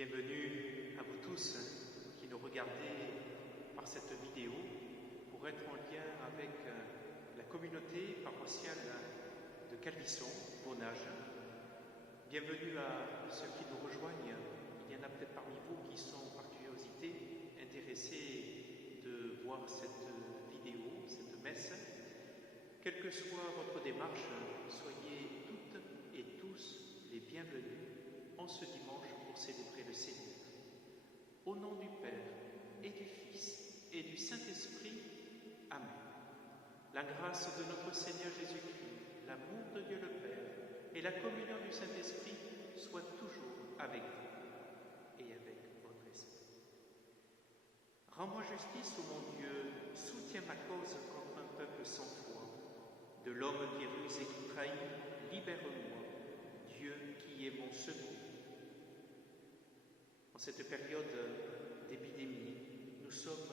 Bienvenue à vous tous qui nous regardez par cette vidéo pour être en lien avec la communauté paroissiale de Calvisson, Bonnage. Bienvenue à ceux qui nous rejoignent. Il y en a peut-être parmi vous qui sont par curiosité intéressés de voir cette vidéo, cette messe. Quelle que soit votre démarche, soyez toutes et tous les bienvenus en ce dimanche pour célébrer le Seigneur. Au nom du Père et du Fils et du Saint-Esprit, Amen. La grâce de notre Seigneur Jésus-Christ, l'amour de Dieu le Père et la communion du Saint-Esprit soient toujours avec vous et avec votre esprit. Rends-moi justice, ô mon Dieu, soutiens ma cause contre un peuple sans foi. De l'homme qui ruse et qui trahit, libère-moi, Dieu qui est mon secours. En cette période d'épidémie, nous sommes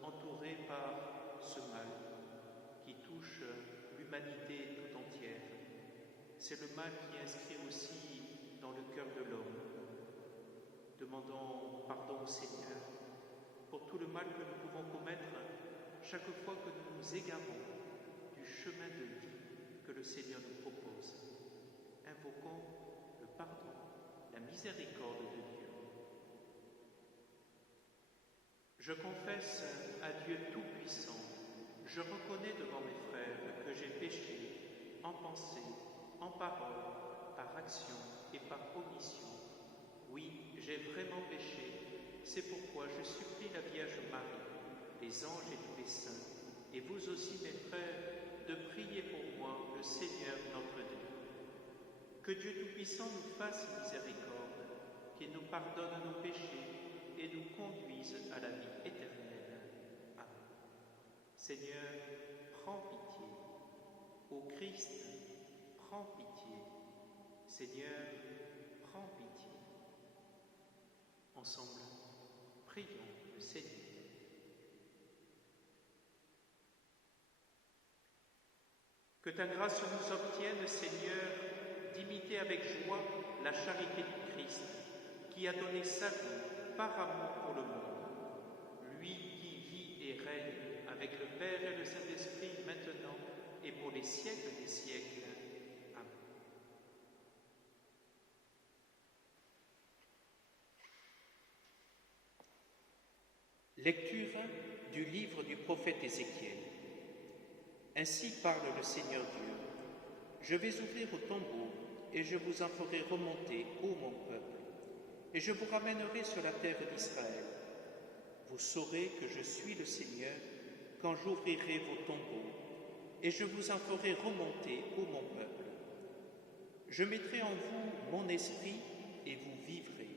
entourés par ce mal qui touche l'humanité tout entière. C'est le mal qui est inscrit aussi dans le cœur de l'homme. Demandons pardon au Seigneur pour tout le mal que nous pouvons commettre chaque fois que nous nous égarons du chemin de vie que le Seigneur nous propose. Invoquons le pardon, la miséricorde de Dieu. Je confesse à Dieu Tout-Puissant, je reconnais devant mes frères que j'ai péché en pensée, en parole, par action et par omission. Oui, j'ai vraiment péché, c'est pourquoi je supplie la Vierge Marie, les anges et tous les saints, et vous aussi mes frères, de prier pour moi le Seigneur notre Dieu. Que Dieu Tout-Puissant nous fasse miséricorde, qu'il nous pardonne nos péchés et nous conduise à la vie éternelle. Amen. Seigneur, prends pitié. Ô Christ, prends pitié. Seigneur, prends pitié. Ensemble, prions le Seigneur. Que ta grâce nous obtienne, Seigneur, d'imiter avec joie la charité du Christ, qui a donné sa vie par amour pour le monde, lui qui vit et règne avec le Père et le Saint-Esprit maintenant et pour les siècles des siècles. Amen. Lecture du livre du prophète Ézéchiel. Ainsi parle le Seigneur Dieu. Je vais ouvrir au tombeau et je vous en ferai remonter, ô mon peuple, et je vous ramènerai sur la terre d'Israël. Vous saurez que je suis le Seigneur quand j'ouvrirai vos tombeaux, et je vous en ferai remonter, ô mon peuple. Je mettrai en vous mon esprit, et vous vivrez.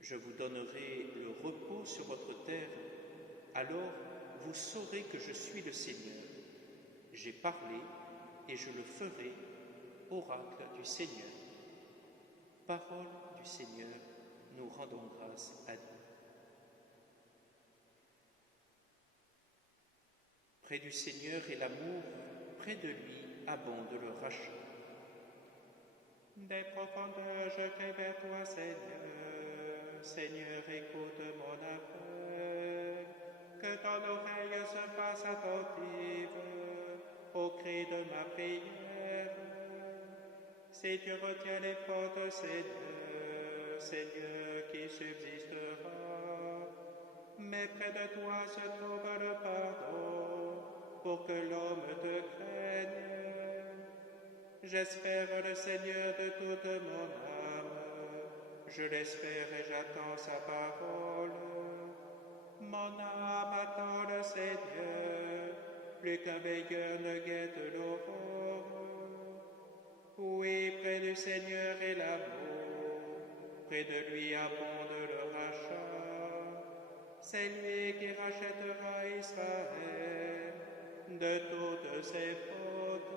Je vous donnerai le repos sur votre terre, alors vous saurez que je suis le Seigneur. J'ai parlé, et je le ferai, oracle du Seigneur. Parole du Seigneur, nous rendons grâce à Dieu. Près du Seigneur est l'amour, près de lui abonde le rachat. Des profondeurs je crie vers toi, Seigneur. Seigneur, écoute mon appel. Que ton oreille se fasse attentive au cri de ma prière. Si tu retiens l'effort de Seigneur, Seigneur qui subsistera, mais près de toi se trouve le pardon, pour que l'homme te craigne. J'espère le Seigneur de toute mon âme, je l'espère et j'attends sa parole. Mon âme attend le Seigneur, plus qu'un veilleur ne guette l'aurore. Oui, près du Seigneur est l'amour, près de lui abonde le rachat. C'est lui qui rachètera Israël de toutes ses fautes.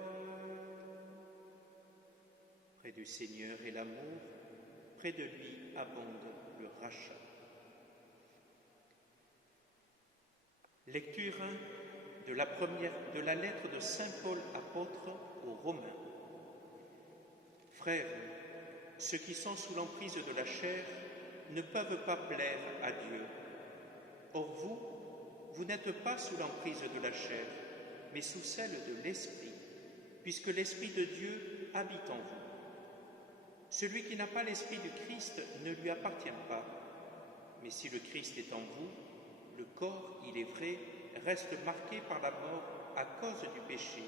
Près du Seigneur est l'amour, près de lui abonde le rachat. Lecture de la lettre de saint Paul apôtre aux Romains. Frères, ceux qui sont sous l'emprise de la chair ne peuvent pas plaire à Dieu. Or vous n'êtes pas sous l'emprise de la chair, mais sous celle de l'Esprit, puisque l'Esprit de Dieu habite en vous. Celui qui n'a pas l'Esprit du Christ ne lui appartient pas. Mais si le Christ est en vous, le corps, il est vrai, reste marqué par la mort à cause du péché,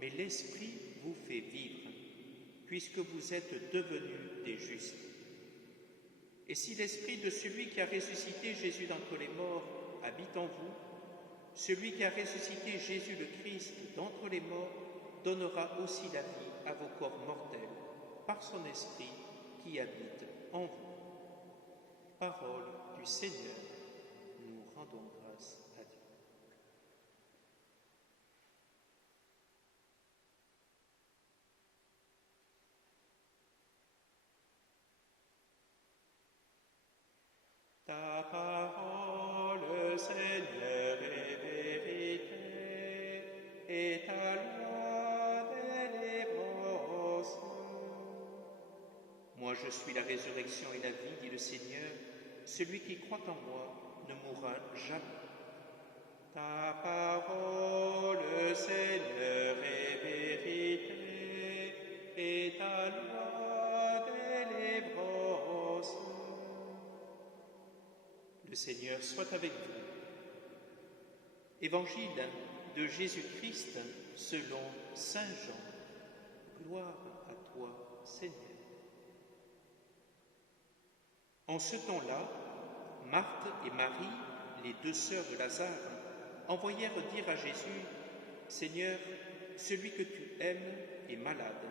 mais l'Esprit vous fait vivre, puisque vous êtes devenus des justes. Et si l'Esprit de celui qui a ressuscité Jésus d'entre les morts habite en vous, celui qui a ressuscité Jésus le Christ d'entre les morts donnera aussi la vie à vos corps mortels par son Esprit qui habite en vous. Parole du Seigneur, nous rendons grâce à Dieu. Ta parole, Seigneur, est vérité, et ta loi délivrance. Moi, je suis la résurrection et la vie, dit le Seigneur. Celui qui croit en moi ne mourra jamais. Ta parole, Seigneur, est vérité, et ta loi délivrance. Le Seigneur soit avec vous. Évangile de Jésus-Christ selon saint Jean. Gloire à toi, Seigneur. En ce temps-là, Marthe et Marie, les deux sœurs de Lazare, envoyèrent dire à Jésus, « Seigneur, celui que tu aimes est malade. »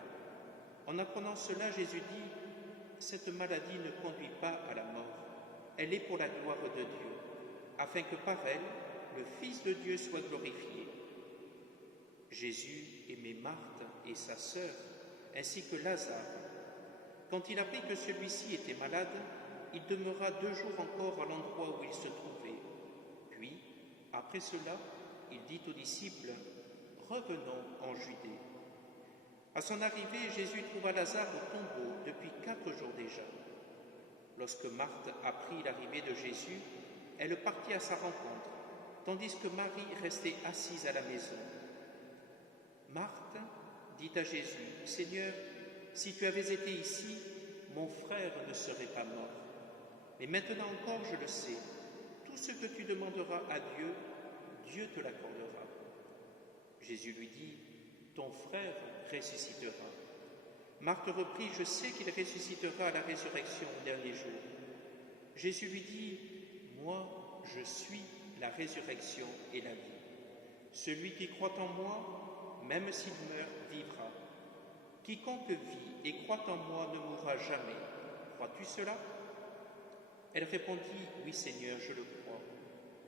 En apprenant cela, Jésus dit, « Cette maladie ne conduit pas à la mort. Elle est pour la gloire de Dieu, afin que par elle, le Fils de Dieu soit glorifié. » Jésus aimait Marthe et sa sœur, ainsi que Lazare. Quand il apprit que celui-ci était malade, il demeura 2 jours encore à l'endroit où il se trouvait. Puis, après cela, il dit aux disciples, « Revenons en Judée. » À son arrivée, Jésus trouva Lazare au tombeau depuis 4 jours déjà. Lorsque Marthe apprit l'arrivée de Jésus, elle partit à sa rencontre, tandis que Marie restait assise à la maison. Marthe dit à Jésus, « Seigneur, si tu avais été ici, mon frère ne serait pas mort. Mais maintenant encore, je le sais, tout ce que tu demanderas à Dieu, Dieu te l'accordera. » Jésus lui dit, « Ton frère ressuscitera. » Marthe reprit, « Je sais qu'il ressuscitera à la résurrection au dernier jour. » Jésus lui dit, « Moi, je suis la résurrection et la vie. Celui qui croit en moi, même s'il meurt, vivra. Quiconque vit et croit en moi ne mourra jamais. Crois-tu cela ?» Elle répondit, « Oui, Seigneur, je le crois.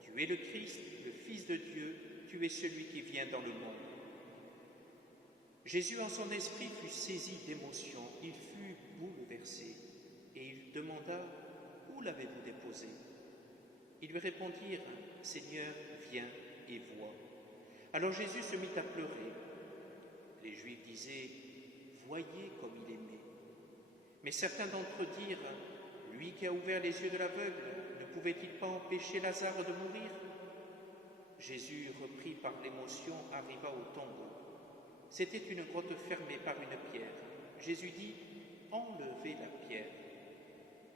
Tu es le Christ, le Fils de Dieu, tu es celui qui vient dans le monde. » Jésus, en son esprit, fut saisi d'émotion, il fut bouleversé, et il demanda, « Où l'avez-vous déposé ?» Ils lui répondirent, « Seigneur, viens et vois. » Alors Jésus se mit à pleurer. Les Juifs disaient, « Voyez comme il aimait. » Mais certains d'entre eux dirent, « Lui qui a ouvert les yeux de l'aveugle, ne pouvait-il pas empêcher Lazare de mourir ?» Jésus, repris par l'émotion, arriva au tombeau. C'était une grotte fermée par une pierre. Jésus dit, « Enlevez la pierre. »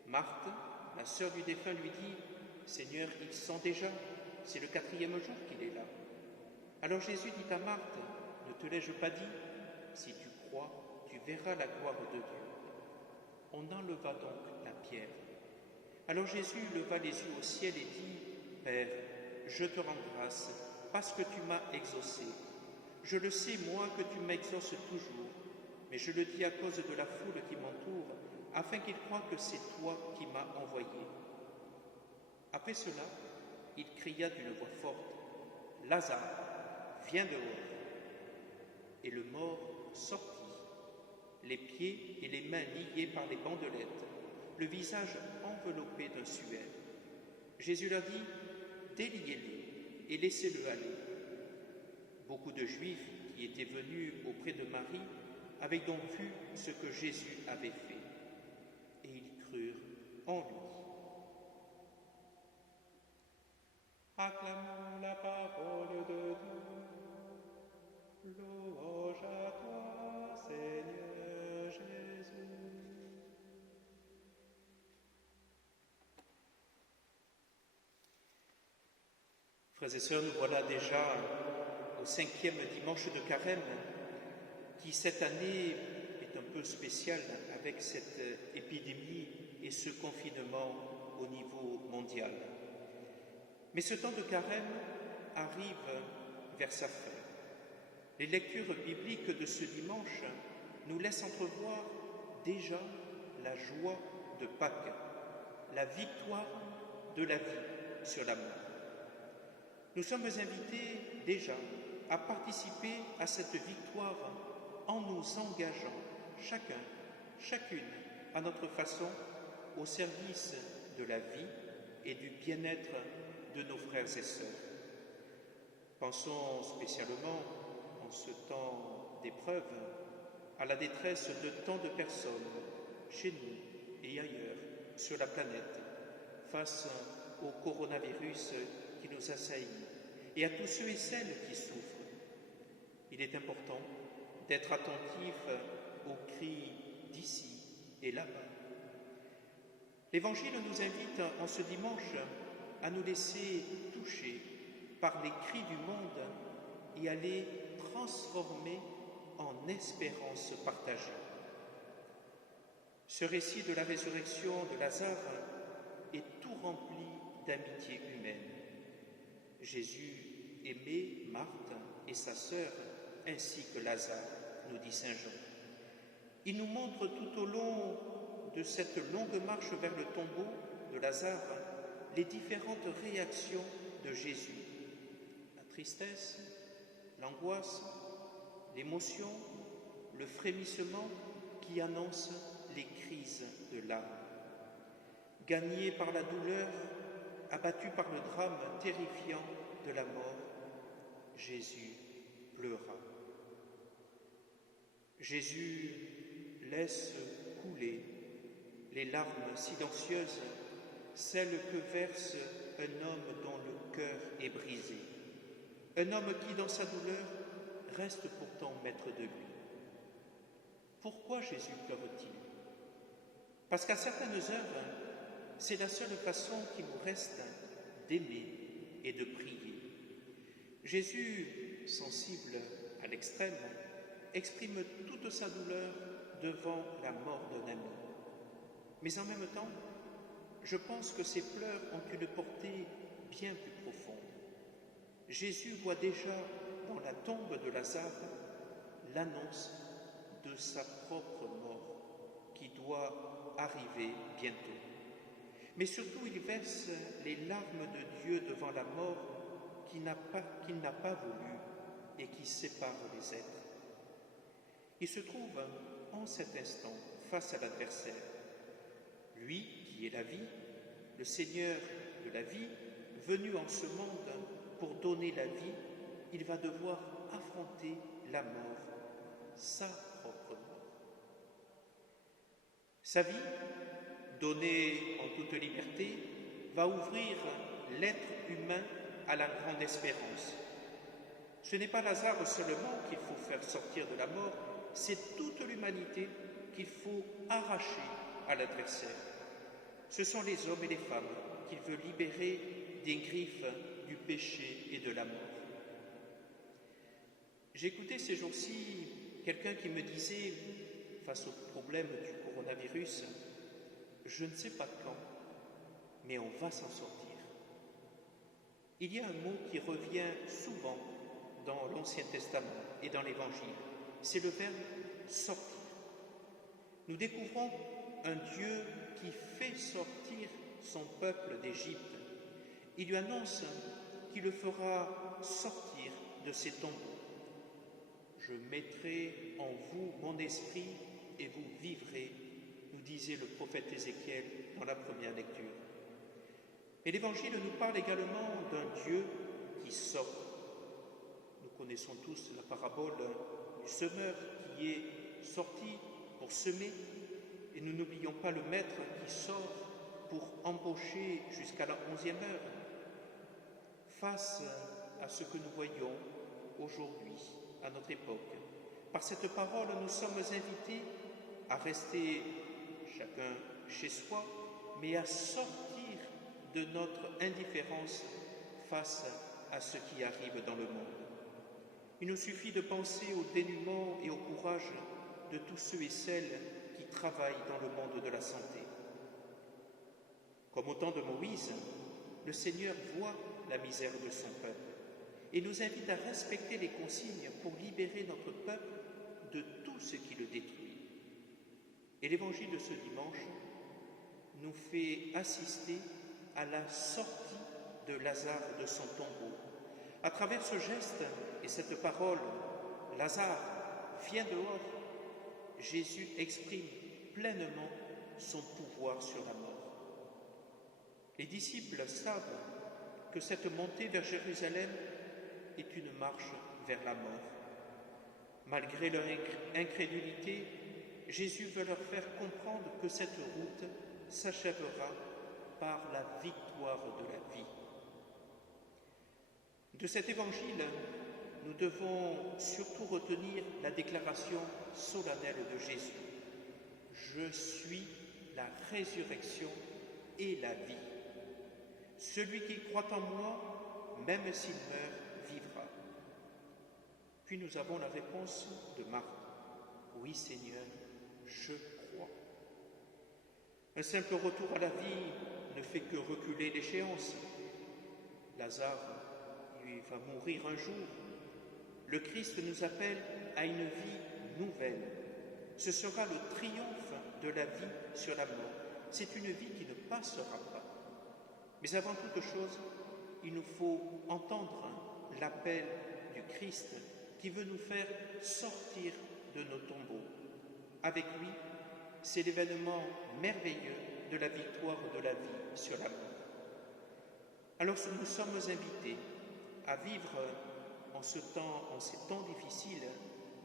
Marthe, la sœur du défunt, lui dit, « Seigneur, il sent déjà, c'est le 4e jour qu'il est là. » Alors Jésus dit à Marthe, « Ne te l'ai-je pas dit? Si tu crois, tu verras la gloire de Dieu. » On enleva donc la pierre. Alors Jésus leva les yeux au ciel et dit, « Père, je te rends grâce parce que tu m'as exaucé. Je le sais, moi, que tu m'exauces toujours, mais je le dis à cause de la foule qui m'entoure, afin qu'ils croient que c'est toi qui m'as envoyé. » Après cela, il cria d'une voix forte, « Lazare, viens dehors !» Et le mort sortit, les pieds et les mains liés par les bandelettes, le visage enveloppé d'un suaire. Jésus leur dit, « Déliez-le et laissez-le aller. » Beaucoup de Juifs qui étaient venus auprès de Marie avaient donc vu ce que Jésus avait fait, et ils crurent en lui. Acclamons la parole de Dieu. Louange à toi, Seigneur Jésus. Frères et sœurs, nous voilà déjà au 5e dimanche de Carême, qui cette année est un peu spécial avec cette épidémie et ce confinement au niveau mondial. Mais ce temps de Carême arrive vers sa fin. Les lectures bibliques de ce dimanche nous laissent entrevoir déjà la joie de Pâques, la victoire de la vie sur la mort. Nous sommes invités déjà à participer à cette victoire en nous engageant chacun, chacune, à notre façon, au service de la vie et du bien-être de nos frères et sœurs. Pensons spécialement, en ce temps d'épreuve, à la détresse de tant de personnes, chez nous et ailleurs, sur la planète, face au coronavirus qui nous assaillit, et à tous ceux et celles qui souffrent. Il est important d'être attentif aux cris d'ici et là-bas. L'Évangile nous invite en ce dimanche à nous laisser toucher par les cris du monde et à les transformer en espérance partagée. Ce récit de la résurrection de Lazare est tout rempli d'amitié humaine. Jésus aimait Marthe et sa sœur ainsi que Lazare, nous dit saint Jean. Il nous montre tout au long de cette longue marche vers le tombeau de Lazare les différentes réactions de Jésus. La tristesse, l'angoisse, l'émotion, le frémissement qui annonce les crises de l'âme. Gagné par la douleur, abattu par le drame terrifiant de la mort, Jésus pleura. Jésus laisse couler les larmes silencieuses, celles que verse un homme dont le cœur est brisé. Un homme qui, dans sa douleur, reste pourtant maître de lui. Pourquoi Jésus pleure-t-il? Parce qu'à certaines heures, c'est la seule façon qui nous reste d'aimer et de prier. Jésus, sensible à l'extrême, exprime toute sa douleur devant la mort d'un ami. Mais en même temps, je pense que ses pleurs ont une portée bien plus profonde. Jésus voit déjà dans la tombe de Lazare l'annonce de sa propre mort qui doit arriver bientôt. Mais surtout, il verse les larmes de Dieu devant la mort qu'il n'a pas voulu et qui sépare les êtres. Il se trouve en cet instant face à l'adversaire. Lui qui est la vie, le Seigneur de la vie, venu en ce monde pour donner la vie, il va devoir affronter la mort, sa propre mort. Sa vie, donnée en toute liberté, va ouvrir l'être humain à la grande espérance. Ce n'est pas Lazare seulement qu'il faut faire sortir de la mort, c'est toute l'humanité qu'il faut arracher à l'adversaire. Ce sont les hommes et les femmes qu'il veut libérer des griffes du péché et de la mort. J'écoutais ces jours-ci quelqu'un qui me disait, face au problème du coronavirus, « Je ne sais pas quand, mais on va s'en sortir. » Il y a un mot qui revient souvent dans l'Ancien Testament et dans l'Évangile, c'est le verbe « sortir ». Nous découvrons un Dieu qui fait sortir son peuple d'Égypte. Il lui annonce qu'il le fera sortir de ses tombeaux. « Je mettrai en vous mon esprit et vous vivrez », nous disait le prophète Ézéchiel dans la première lecture. Et l'Évangile nous parle également d'un Dieu qui sort. Nous connaissons tous la parabole du semeur qui est sorti pour semer, et nous n'oublions pas le maître qui sort pour embaucher jusqu'à la 11e heure. face à ce que nous voyons aujourd'hui, à notre époque. Par cette parole, nous sommes invités à rester chacun chez soi, mais à sortir de notre indifférence face à ce qui arrive dans le monde. Il nous suffit de penser au dénûment et au courage de tous ceux et celles qui travaillent dans le monde de la santé. Comme au temps de Moïse, le Seigneur voit la misère de son peuple et nous invite à respecter les consignes pour libérer notre peuple de tout ce qui le détruit. Et l'évangile de ce dimanche nous fait assister à la sortie de Lazare de son tombeau. À travers ce geste et cette parole, Lazare, viens dehors, Jésus exprime pleinement son pouvoir sur la mort. Les disciples savent que cette montée vers Jérusalem est une marche vers la mort. Malgré leur incrédulité, Jésus veut leur faire comprendre que cette route s'achèvera par la victoire de la vie. De cet évangile, nous devons surtout retenir la déclaration solennelle de Jésus. Je suis la résurrection et la vie. Celui qui croit en moi, même s'il meurt, vivra. Puis nous avons la réponse de Marthe. Oui Seigneur, je crois. Un simple retour à la vie ne fait que reculer l'échéance. Lazare, lui, va mourir un jour. Le Christ nous appelle à une vie nouvelle. Ce sera le triomphe de la vie sur la mort. C'est une vie qui ne passera pas. Mais avant toute chose, il nous faut entendre l'appel du Christ qui veut nous faire sortir de nos tombeaux. Avec lui, c'est l'événement merveilleux de la victoire de la vie sur la mort. Alors nous sommes invités à vivre en ces temps difficiles,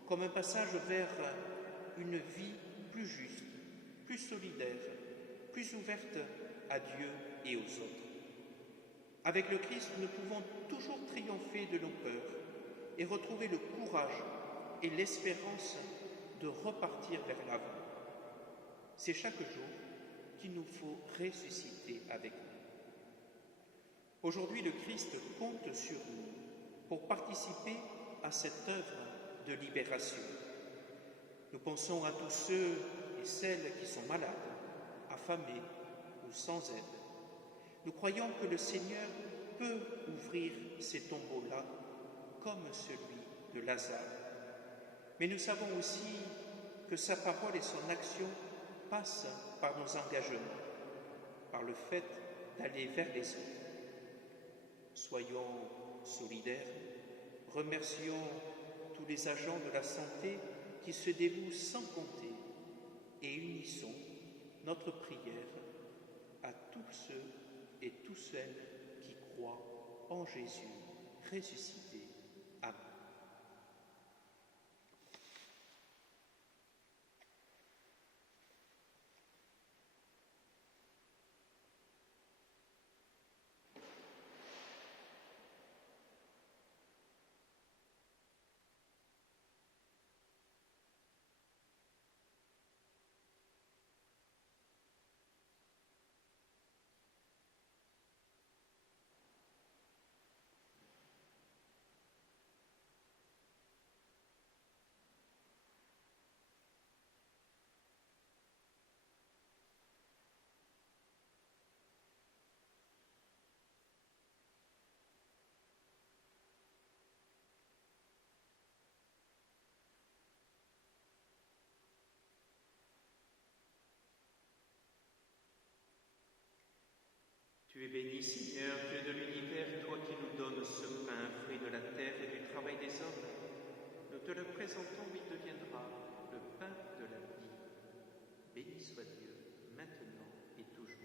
comme un passage vers une vie plus juste, plus solidaire, plus ouverte à Dieu et aux autres. Avec le Christ, nous pouvons toujours triompher de nos peurs et retrouver le courage et l'espérance de repartir vers l'avant. C'est chaque jour qu'il nous faut ressusciter avec nous. Aujourd'hui, le Christ compte sur nous pour participer à cette œuvre de libération. Nous pensons à tous ceux et celles qui sont malades, affamés ou sans aide. Nous croyons que le Seigneur peut ouvrir ces tombeaux-là comme celui de Lazare. Mais nous savons aussi que sa parole et son action passent par nos engagements, par le fait d'aller vers les autres. Soyons solidaires, remercions tous les agents de la santé qui se dévouent sans compter et unissons notre prière à tous ceux et toutes celles qui croient en Jésus ressuscité. Amen. Tu es béni, Seigneur, Dieu de l'univers, toi qui nous donnes ce pain, fruit de la terre et du travail des hommes. Nous te le présentons, il deviendra le pain de la vie. Béni soit Dieu, maintenant et toujours.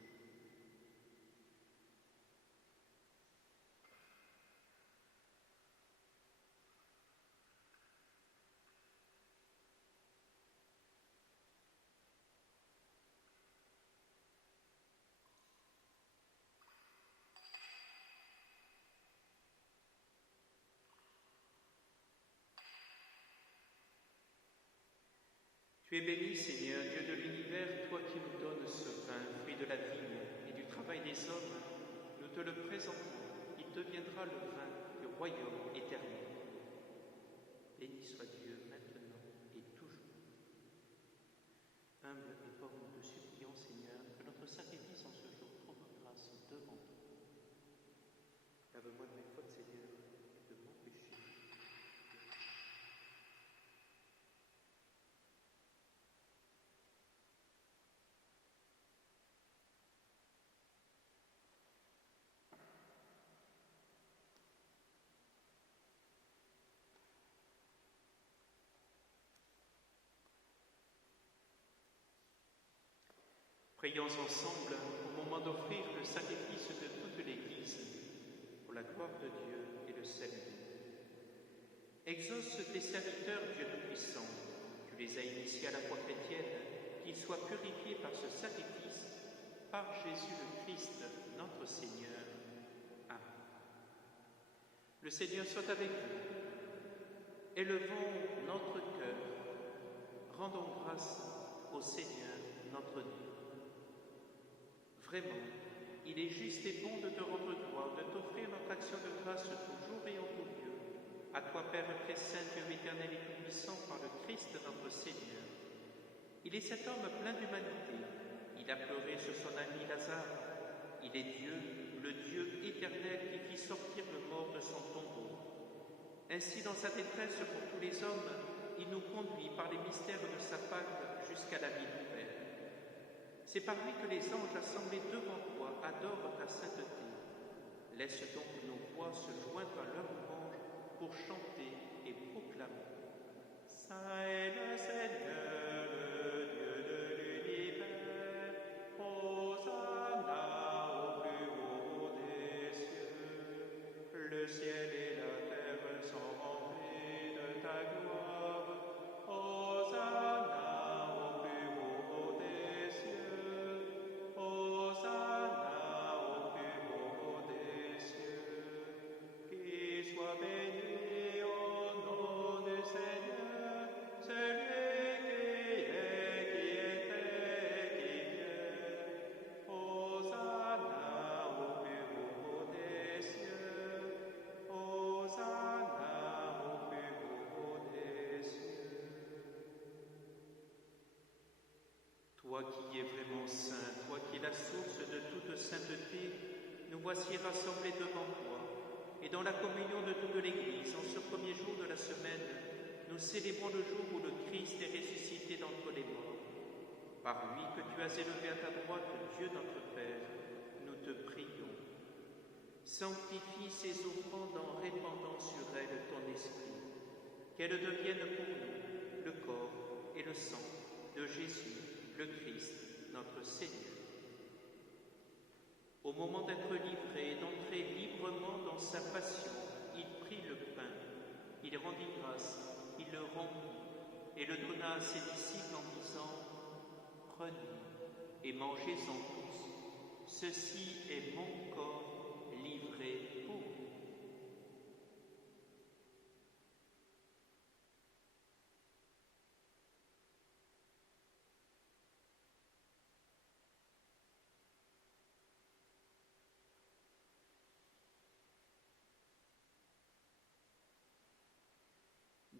Tu es béni, Seigneur, Dieu de l'univers, toi qui nous donnes ce pain, fruit de la vigne et du travail des hommes, nous te le présentons, il deviendra le vin du royaume éternel. Béni soit Dieu maintenant et toujours. Humble et pauvre, nous te supplions, Seigneur, que notre sacrifice en ce jour trouve grâce devant toi. Lave-moi de mes fautes, Seigneur, de mon péché. Prions ensemble au moment d'offrir le sacrifice de toute l'Église pour la gloire de Dieu et le salut. Exauce tes serviteurs, Dieu Tout-Puissant, tu les as initiés à la foi chrétienne, qu'ils soient purifiés par ce sacrifice, par Jésus le Christ, notre Seigneur. Amen. Le Seigneur soit avec vous. Élevons notre cœur, rendons grâce au Seigneur notre Dieu. Vraiment, il est juste et bon de te rendre gloire, de t'offrir notre action de grâce toujours et en tout lieu. À toi, Père très saint, Dieu éternel et tout-puissant, par le Christ notre Seigneur. Il est cet homme plein d'humanité. Il a pleuré sur son ami Lazare. Il est Dieu, le Dieu éternel qui fit sortir le mort de son tombeau. Ainsi, dans sa détresse pour tous les hommes, il nous conduit par les mystères de sa Pâque jusqu'à la vie du Père. C'est par lui que les anges assemblés devant toi adorent ta sainteté. Laisse donc nos voix se joindre à leur louange pour chanter et proclamer. Saint est le Seigneur, le Dieu de l'univers, Hosanna au plus haut des cieux. Le ciel et la terre sont remplis de ta gloire. Hosanna au plus haut des cieux. Hosanna au plus haut des cieux. Qu'il soit béni au nom du Seigneur, celui qui est, qui était, qui vient. Hosanna au plus haut des cieux. Hosanna au plus haut des cieux. Toi qui es vraiment saint, toi qui es la source de toute sainteté, nous voici rassemblés devant toi. Et dans la communion de toute l'Église, en ce premier jour de la semaine, nous célébrons le jour où le Christ est ressuscité d'entre les morts. Par lui que tu as élevé à ta droite, Dieu notre Père, nous te prions. Sanctifie ces offrandes en répandant sur elles ton esprit, qu'elles deviennent pour nous le corps et le sang de Jésus, le Christ, notre Seigneur. Au moment d'être livré et d'entrer librement dans sa passion, il prit le pain, il rendit grâce, il le rompit et le donna à ses disciples en disant « Prenez et mangez-en tous, ceci est mon corps livré pour vous. »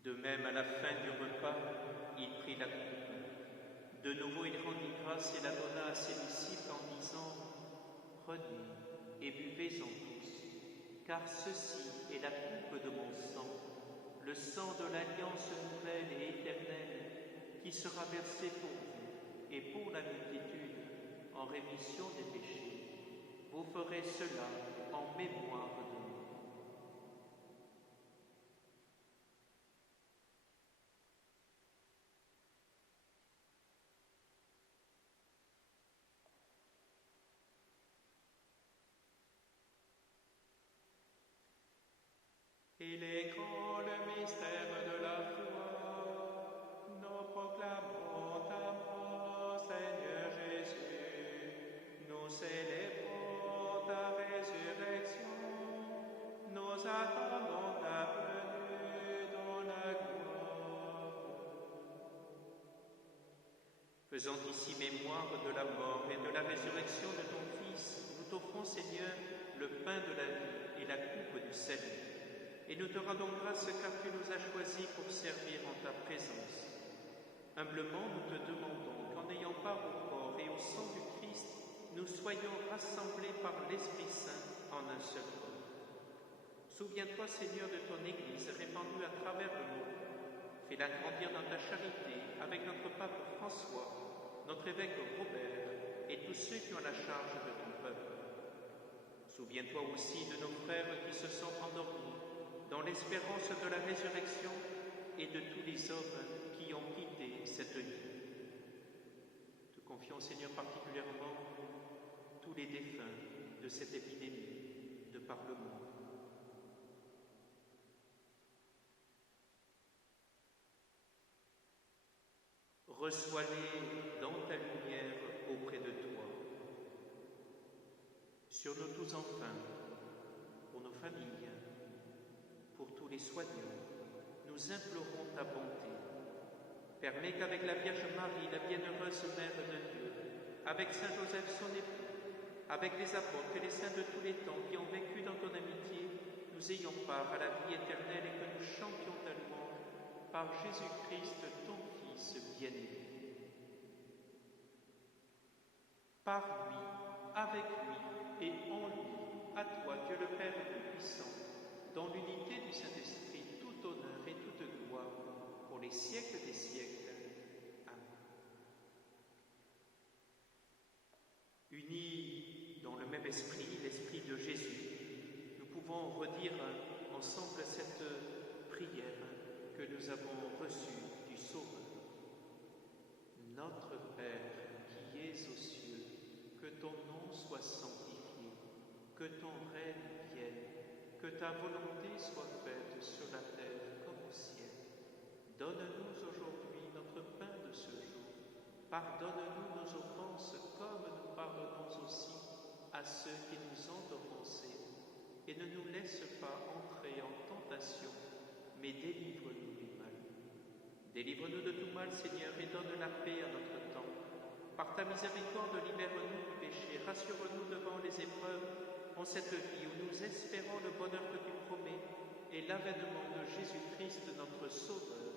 De même, à la fin du repas, il prit la coupe. De nouveau, il rendit grâce et la donna à ses disciples en disant « Prenez et buvez-en tous, car ceci est la coupe de mon sang, le sang de l'alliance nouvelle et éternelle, qui sera versé pour vous et pour la multitude en rémission des péchés. Vous ferez cela en mémoire de moi. » Il est grand le mystère de la foi. Nous proclamons ta mort, Seigneur Jésus. Nous célébrons ta résurrection. Nous attendons ta venue dans la gloire. Faisant ici mémoire de la mort et de la résurrection de ton Fils, nous t'offrons, Seigneur, le pain de la vie et la coupe du salut. Et nous te rendons grâce car tu nous as choisis pour servir en ta présence. Humblement, nous te demandons qu'en ayant part au corps et au sang du Christ, nous soyons rassemblés par l'Esprit Saint en un seul corps. Souviens-toi, Seigneur, de ton Église répandue à travers le monde. Fais-la grandir dans ta charité avec notre pape François, notre évêque Robert et tous ceux qui ont la charge de ton peuple. Souviens-toi aussi de nos frères qui se sont endormis dans l'espérance de la résurrection et de tous les hommes qui ont quitté cette vie. Te confions, Seigneur, particulièrement tous les défunts de cette épidémie de par le monde. Reçois-les dans ta lumière auprès de toi. Sur nous tous enfin, pour nos familles, pour tous les soignants, nous implorons ta bonté. Permets qu'avec la Vierge Marie, la bienheureuse Mère de Dieu, avec Saint Joseph son époux, avec les apôtres et les saints de tous les temps qui ont vécu dans ton amitié, nous ayons part à la vie éternelle et que nous chantions ta louange par Jésus-Christ, ton Fils bien-aimé. Par lui, avec lui et en lui, à toi, Dieu le Père Tout-Puissant, dans l'unité du Saint-Esprit, tout honneur et toute gloire, pour les siècles des siècles. Amen. Unis dans le même esprit, l'esprit de Jésus, nous pouvons redire ensemble cette prière que nous avons reçue du Sauveur. Notre Père qui es aux cieux, que ton nom soit sanctifié, que ton règne vienne, que ta volonté soit faite sur la terre comme au ciel. Donne-nous aujourd'hui notre pain de ce jour. Pardonne-nous nos offenses comme nous pardonnons aussi à ceux qui nous ont offensés. Et ne nous laisse pas entrer en tentation, mais délivre-nous du mal. Délivre-nous de tout mal, Seigneur, et donne la paix à notre temps. Par ta miséricorde, libère-nous du péché, rassure-nous devant les épreuves en cette vie où nous espérons le bonheur que tu promets et l'avènement de Jésus-Christ, notre Sauveur.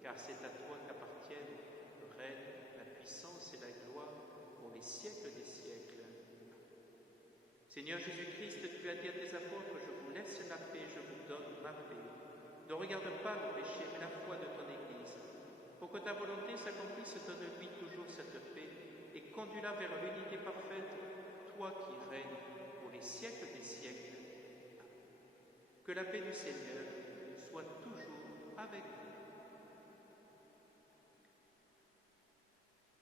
Car c'est à toi qu'appartiennent le règne, la puissance et la gloire pour les siècles des siècles. Seigneur Jésus-Christ, tu as dit à tes apôtres, je vous laisse la paix, je vous donne ma paix. Ne regarde pas le péché, mais la foi de ton Église. Pour que ta volonté s'accomplisse, donne-lui toujours cette paix et conduis-la vers l'unité parfaite, toi qui règnes pour les siècles des siècles. Que la paix du Seigneur soit toujours avec vous.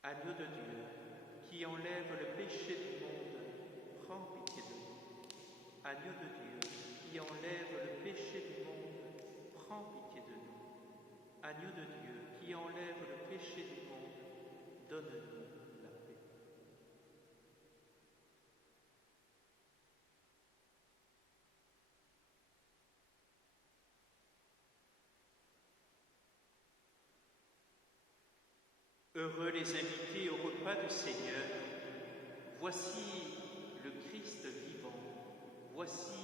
Agneau de Dieu, qui enlève le péché du monde, prends pitié de nous. Agneau de Dieu, qui enlève le péché du monde, prends pitié de nous. Agneau de Dieu, qui enlève le péché du monde, donne-nous la paix. Heureux les invités au repas du Seigneur. Voici le Christ vivant. Voici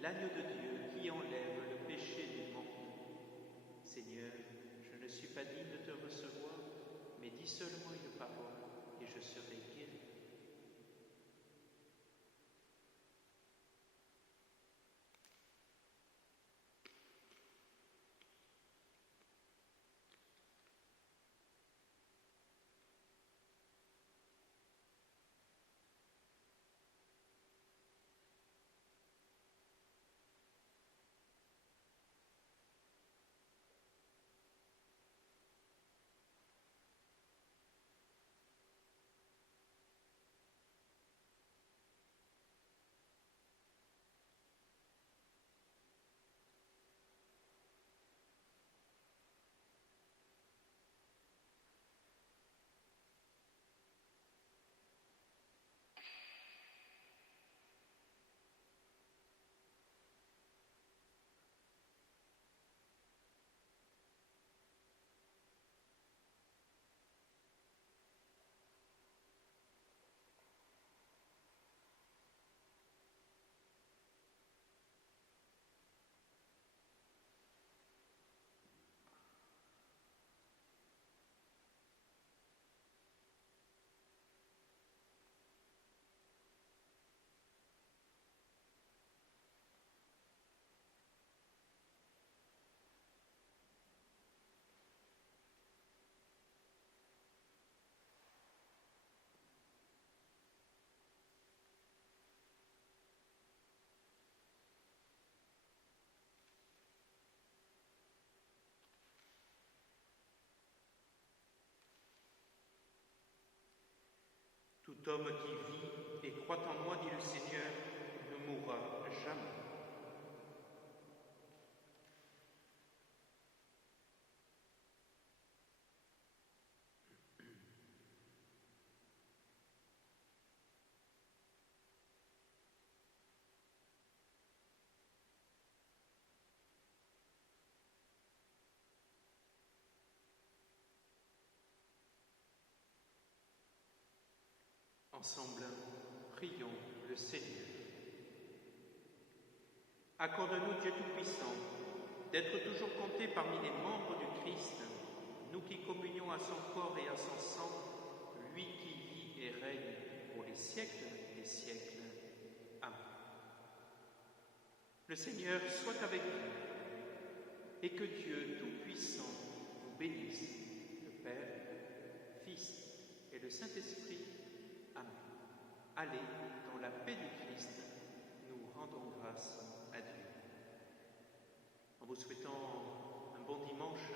l'agneau de Dieu qui enlève le péché du monde. Seigneur, je ne suis pas digne de te recevoir, mais dis seulement une parole et je serai guéri. Tout homme qui vit et croit en moi, dit le Seigneur, ne mourra jamais. Ensemble, prions le Seigneur. Accorde-nous, Dieu Tout-Puissant, d'être toujours comptés parmi les membres du Christ, nous qui communions à son corps et à son sang, lui qui vit et règne pour les siècles des siècles. Amen. Le Seigneur soit avec vous, et que Dieu Tout-Puissant vous bénisse, le Père, Fils et le Saint-Esprit. Amen. Allez dans la paix du Christ, nous rendons grâce à Dieu. En vous souhaitant un bon dimanche,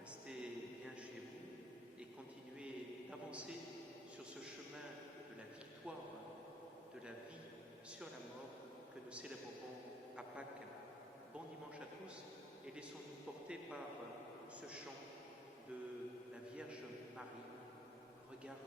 restez bien chez vous et continuez d'avancer sur ce chemin de la victoire, de la vie sur la mort que nous célébrerons à Pâques. Bon dimanche à tous et laissons-nous porter par ce chant de la Vierge Marie. Regarde